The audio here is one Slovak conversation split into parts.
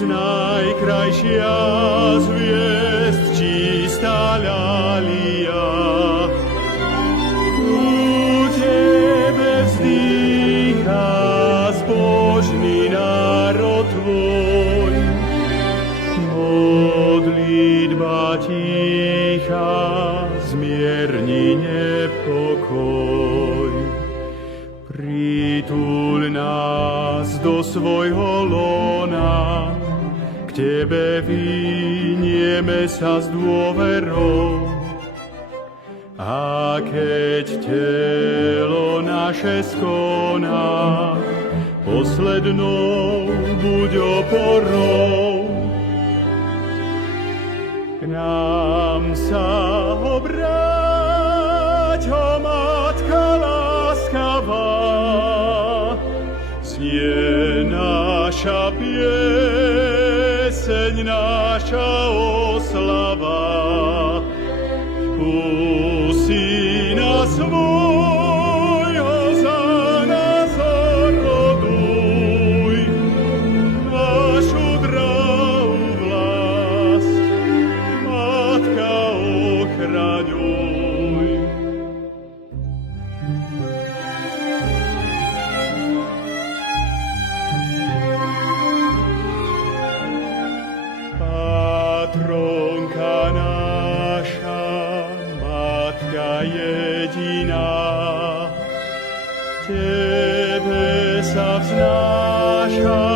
najkrajšia zviezd, čistá ľalia. U tebe vzdýcha zbožný národ tvoj, modlitba ticha zmierni nepokoj. Prituľ nás do svojho lona, k tebe vynieme sa s dôverou. A keď telo naše skoná, poslednou buď oporou. K nám sa obráť, o Matka láskavá, znie naša pieseň, naša oslava. U Syna svojho za nás oroduj, našu drahú vlast, Matka ochraňuj. Patronka naša, Matka jediná, tebe sa vznáša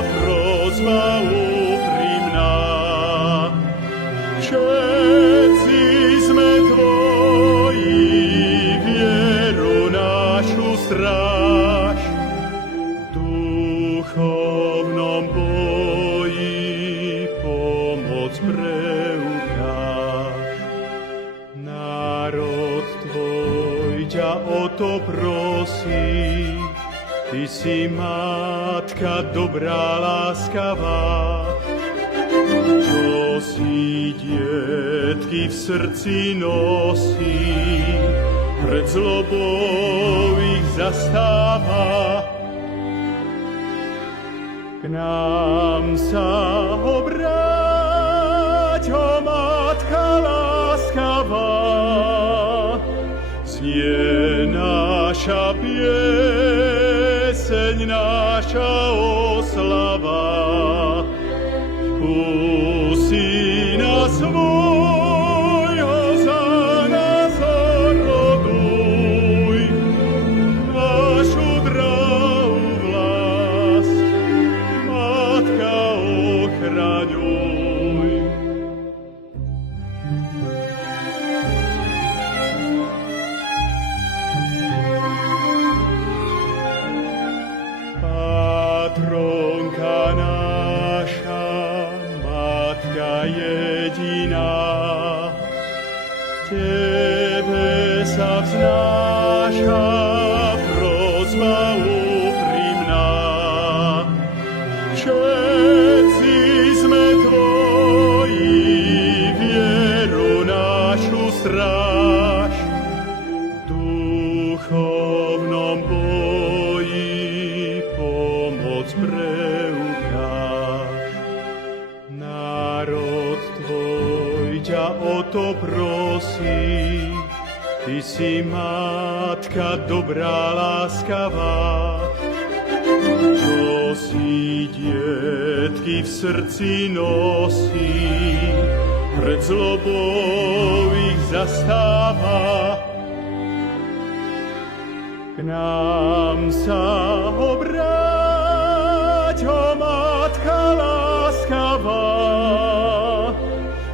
prosba úprimná. Všetci sme tvoji, vieru našu stráž, v duchovnom boji pomoc preukáž. Národ tvoj ťa o to prosí, ty si Matka dobrá, láskavá, čo si dietky v srdci nosí, pred zlobou ich zastáva. K nám sa obráť, o Matka láskavá, znie naša pieseň, naša oslava. U Syna svojho za nás oroduj, našu drahú vlast, Matka ochraňuj. Patronka naša, Matka jediná, tebe sa vznáša prosba úprimná. Všetci sme tvoji, vieru našu stráž, v duchovnom boji pomoc preukáž. Národ tvoj ťa o to prosí, ty si Matka dobrá, láskavá, čo si dietky v srdci nosí, pred zlobou ich zastáva. K nám sa obráť, o Matka láskavá,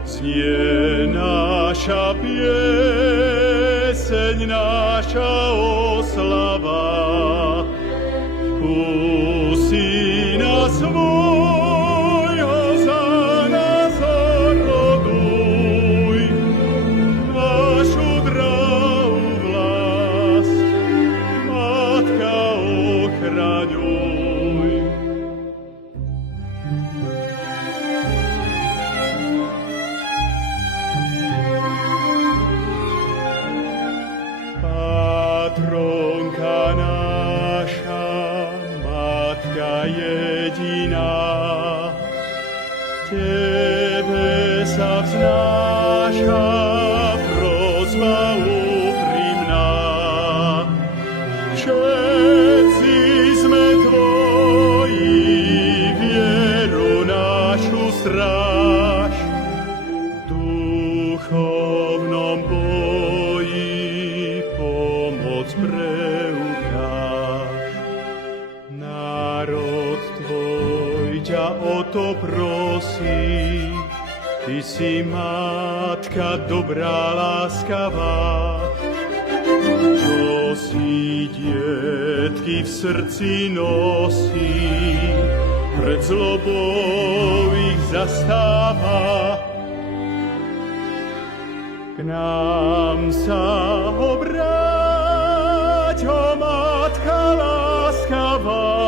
znie naša pieseň, naša oslava. U Syna svojho za nás oroduj, našu drahú vlast, Matka ochraňuj. Patronka naša, Matka jediná, národ tvoj ťa o to prosí. Ty si matka dobrá, láskavá, čo si dietky v srdci nosí, pred zlobou ich zastáva. K nám sa obráť, o matka láskavá,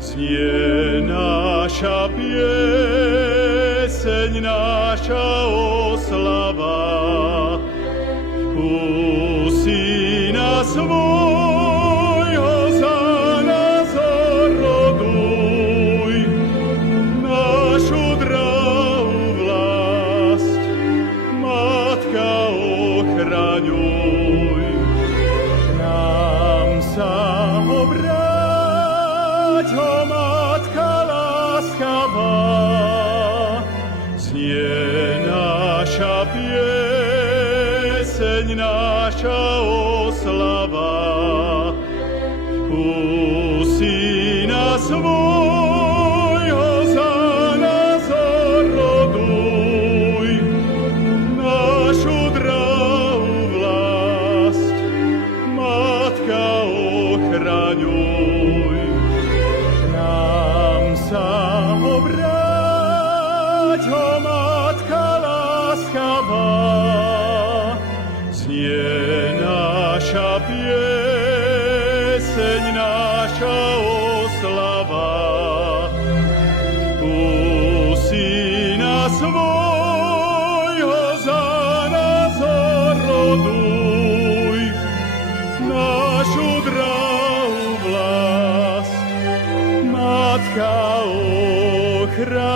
znie naša pieseň, naša oslava. U syna svojho za nás oroduj, našu drahú vlast, matka ochraňuj. K nám sa obráť, o matka láskavá, znie naša pieseň, naša oslava. U syna svojho za nás oroduj, našu drahú vlast, matka ochraňuj. K nám sa obráť, o matka láskavá, znie naša pieseň, naša oslava. U syna svojho za nás oroduj, našu drahú vlast, matka ochraňuj.